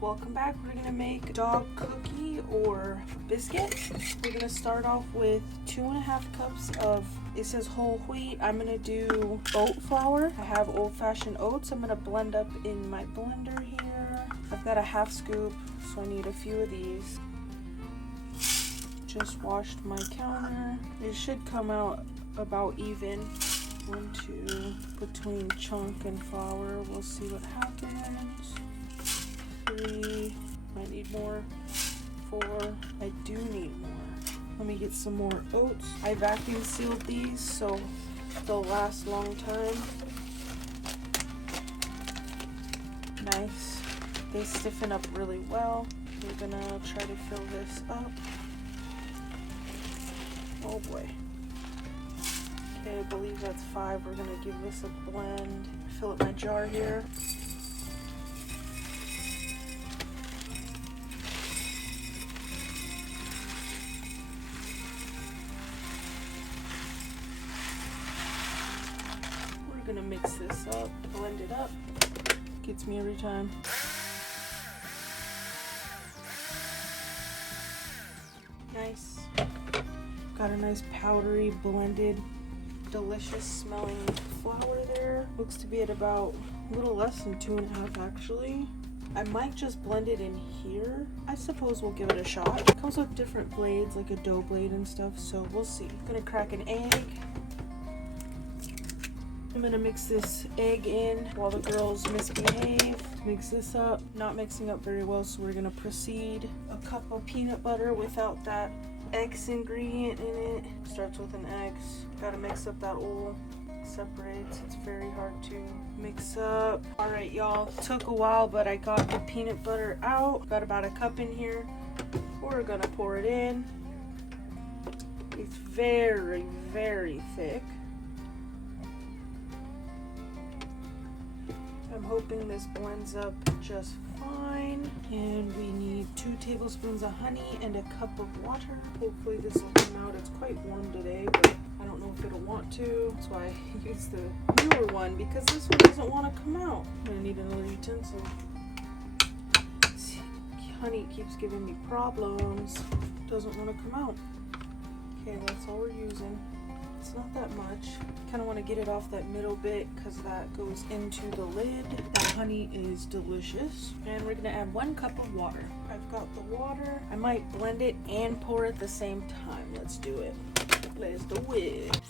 welcome back. We're gonna make dog cookie or biscuit. We're gonna start off with 2.5 cups of, it says whole wheat. I'm gonna do oat flour. I have old-fashioned oats. I'm gonna blend up in my blender here. I've got a 1/2 scoop, so I need a few of these. Just washed my counter. It should come out about even. 1, 2 between chunk and flour. We'll see what happens. 3, might need more. 4, I do need more. Let me get some more oats. I vacuum sealed these so they'll last a long time. Nice. They stiffen up really well. We're gonna try to fill this up. Oh boy. Okay, I believe that's 5. We're gonna give this a blend. Fill up my jar here. We're gonna mix this up, blend it up. Gets me every time. Nice. Got a nice powdery blended delicious smelling flour there. Looks to be at about a little less than 2.5 actually. I might just blend it in here. I suppose we'll give it a shot. It comes with different blades, like a dough blade and stuff, so we'll see. Gonna crack an egg. I'm gonna mix this egg in while the girls misbehave. Mix this up. Not mixing up very well, so we're gonna proceed. A cup of peanut butter without that X ingredient in it. Starts with an X. Gotta mix up that oil. Separates. It's very hard to mix up. Alright y'all, took a while, but I got the peanut butter out. Got about a cup in here. We're gonna pour it in. It's very, very thick. I'm hoping this blends up just fine. And we need 2 tablespoons of honey and a cup of water. Hopefully this will come out. It's quite warm today, but I don't know if it'll want to. That's why I use the newer one, because this one doesn't want to come out. I'm gonna need another utensil. Honey keeps giving me problems. Doesn't want to come out. Okay, that's all we're using. It's not that much. Kind of want to get it off that middle bit because that goes into the lid. That honey is delicious. And we're gonna add 1 cup of water. I've got the water. I might blend it and pour at the same time. Let's do it. Let's do it.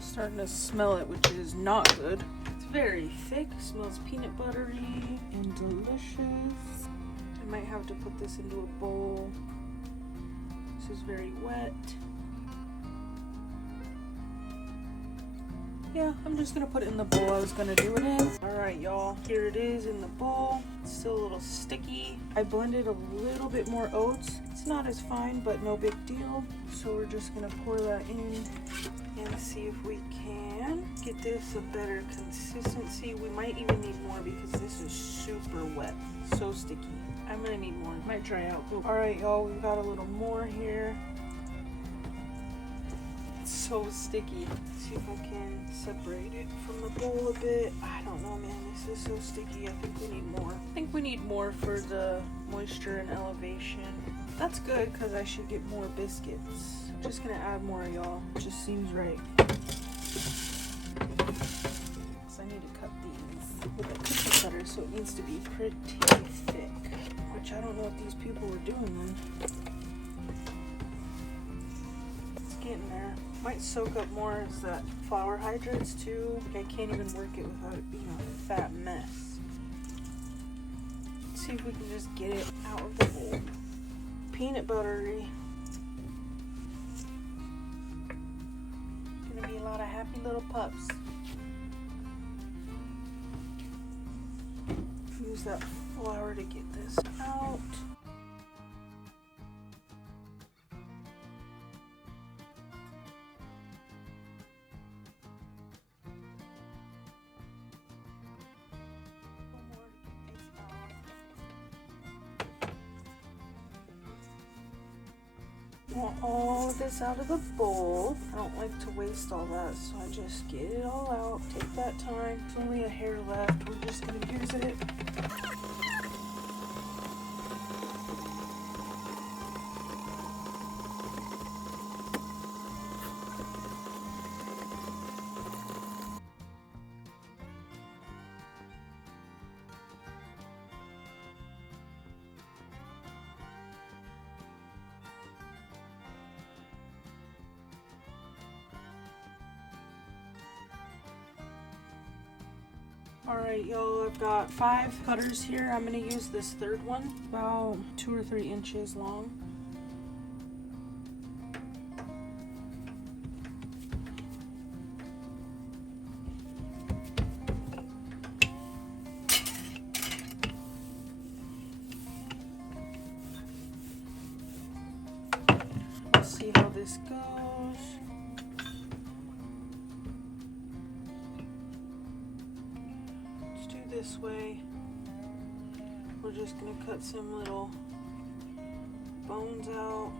Starting to smell it, which is not good. It's very thick, smells peanut buttery and delicious. I might have to put this into a bowl. This is very wet. Yeah, I'm just gonna put it in the bowl I was gonna do it in. Alright y'all, here it is in the bowl. It's still a little sticky. I blended a little bit more oats. It's not as fine, but no big deal. So we're just gonna pour that in and see if we can get this a better consistency. We might even need more because this is super wet, so sticky. I'm gonna need more. Might dry out. Alright y'all, we've got a little more here. It's so sticky. Let's see if I can separate it from the bowl a bit. I don't know, man, this is so sticky. I think we need more. I think we need more for the moisture and elevation. That's good because I should get more biscuits. Just gonna add more, y'all. Just seems right. So I need to cut these with a cookie cutter, so it needs to be pretty thick. Which I don't know what these people were doing then. It's getting there. Might soak up more as that flour hydrates too. I can't even work it without it being a fat mess. Let's see if we can just get it out of the bowl. Peanut buttery. Gonna be a lot of happy little pups. Use that flour to get this out. want all of this out of the bowl. I don't like to waste all that, so I just get it all out. Take that time. There's only a hair left. We're just gonna use it. Alright y'all, I've got 5 cutters here. I'm going to use this third one, about 2 or 3 inches long. Let's see how this goes. This way. We're just going to cut some little bones out.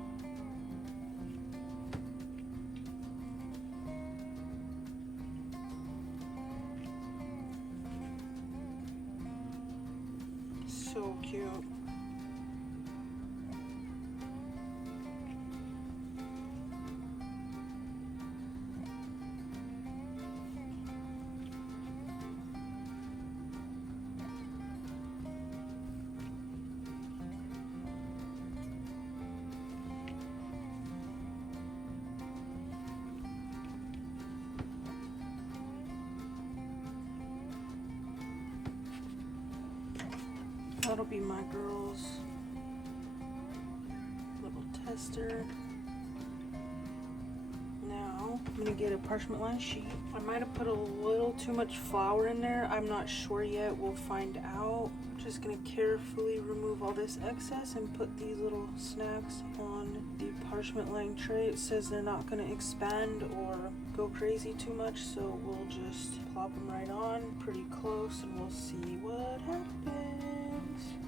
So cute. That'll be my girl's little tester. Now I'm gonna get a parchment lined sheet. I might have put a little too much flour in there. I'm not sure yet. We'll find out. I'm just gonna carefully remove all this excess and put these little snacks on the parchment lined tray. It says they're not gonna expand or go crazy too much, so we'll just plop them right on pretty close and we'll see what happens.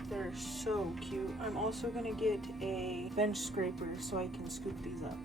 They're so cute. I'm also gonna get a bench scraper so I can scoop these up.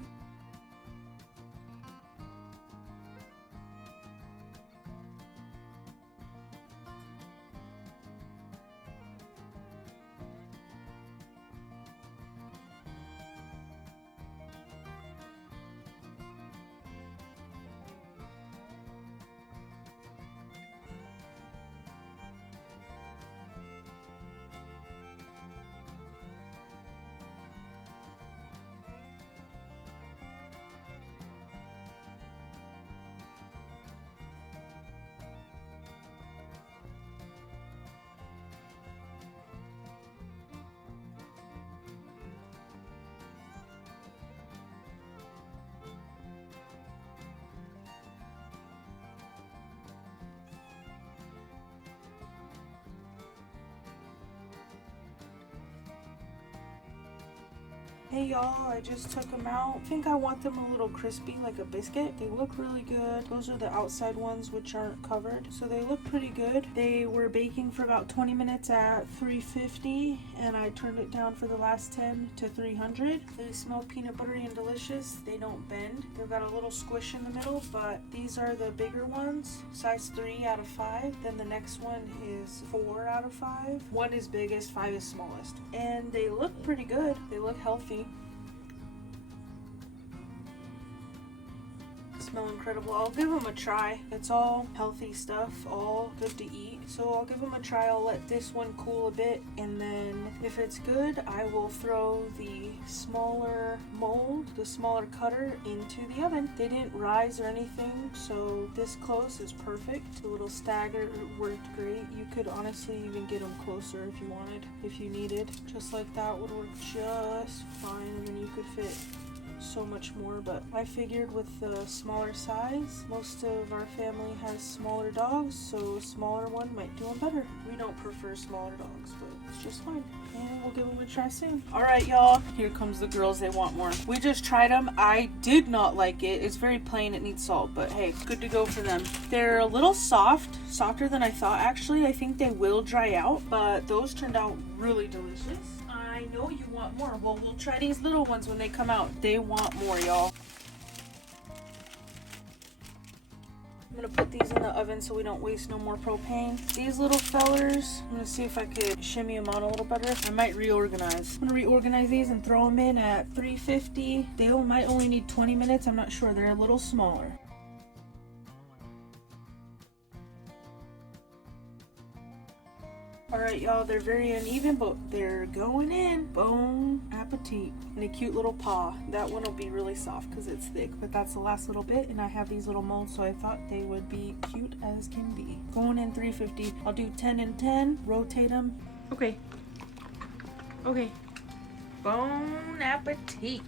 Hey y'all, I just took them out. I think I want them a little crispy like a biscuit. They look really good. Those are the outside ones which aren't covered. So they look pretty good. They were baking for about 20 minutes at 350 and I turned it down for the last 10 to 300. They smell peanut buttery and delicious. They don't bend. They've got a little squish in the middle, but these are the bigger ones. Size 3 out of 5. Then the next one is 4 out of 5. 1 is biggest, 5 is smallest. And they look pretty good. They look healthy. Smell incredible. I'll give them a try. It's all healthy stuff, all good to eat. So I'll give them a try. I'll let this one cool a bit, and then if it's good, I will throw the smaller mold, the smaller cutter, into the oven. They didn't rise or anything, so this close is perfect. The little stagger worked great. You could honestly even get them closer if you wanted, if you needed. Just like that would work just fine, and then you could fit so much more, but I figured with the smaller size, most of our family has smaller dogs, so a smaller one might do them better. We don't prefer smaller dogs, but it's just fine. And we'll give them a try soon. Alright y'all, here comes the girls, they want more. We just tried them. I did not like it. It's very plain, it needs salt, but hey, good to go for them. They're a little soft, softer than I thought actually. I think they will dry out, but those turned out really delicious. I know you want more. Well, we'll try these little ones when they come out. They want more, y'all. I'm gonna put these in the oven so we don't waste no more propane. These little fellers, I'm gonna see if I could shimmy them out a little better. I might reorganize. I'm gonna reorganize these and throw them in at 350. They might only need 20 minutes. I'm not sure. They're a little smaller. Alright, y'all, they're very uneven, but they're going in. Bon appetit. And a cute little paw. That one will be really soft because it's thick, but that's the last little bit, and I have these little molds, so I thought they would be cute as can be. Going in 350. I'll do 10 and 10, rotate them. Okay. Okay. Bon appetit.